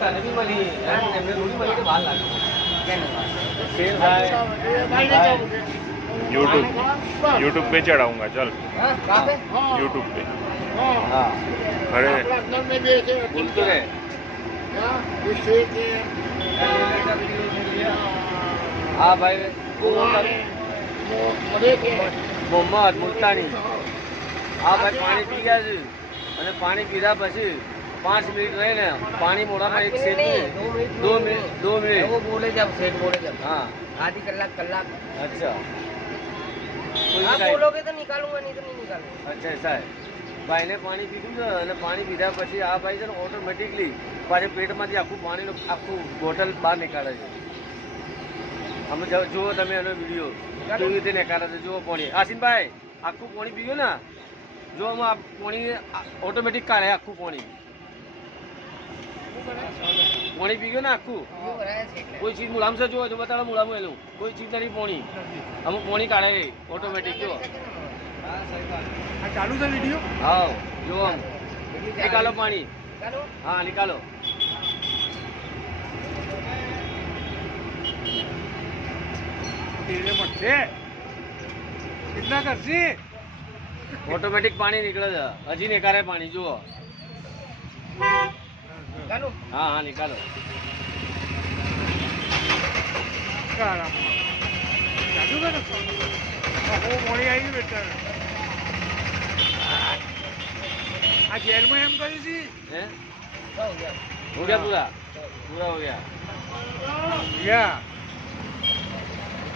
તને બી મળી એમને થોડી મળી તો વાર લાગે शेर भाई यूट्यूब पे चढ़ाऊंगा चल कहाँ पे यूट्यूब पे हाँ अरे बोल तो रहे हाँ भाई मोहम्मद मुल्तानी हाँ भाई पानी पी गया છે અને પાણી પીધા પછી 5 મિનિટ રહીને પાણી મોઢામાં એક સેટ 2 મિનિટ वो बोले जब सेट बोले जब हाँ आधी कलाक कलाक अच्छा आप बोलोगे तो निकालूंगा नहीं तो नहीं निकालूंगा अच्छा ऐसा है ભાઈને પાણી પીધું છે અને પાણી પીધા પછી આ ભાઈ છે ને ઓટોમેટિકલી પાછી પેટમાંથી આખું પાણીનું આખું બોટલ બહાર નીકાળે છે અમે જુઓ તમે એનો વિડીયો કેવી રીતે નીકાળે છે જુઓ પાણી આસિનભાઈ આખું પાણી પીયું ને જો આમાં પાણી ઓટોમેટિક કાઢે આખું પાણી પાણી પી ગયો ને આખું કોઈ ચીજ મુલામ છે જો બતાડો મુલામ એલું કોઈ ચીજ નથી પાણી અમુક પાણી કાઢે ઓટોમેટિક જો ચાલુ છે વિડીયો હા જો આમ નિકાલો પાણી हाँ निकालो कितना करसी ऑटोमेटिक पानी निकले हजी निकाले पानी जुओ हाँ हाँ निकालो ચાલુ કરે મોડી આવી બેટા આ જેલમાં એમ કરી હતી हैं हो गया पूरा पूरा हो गया યા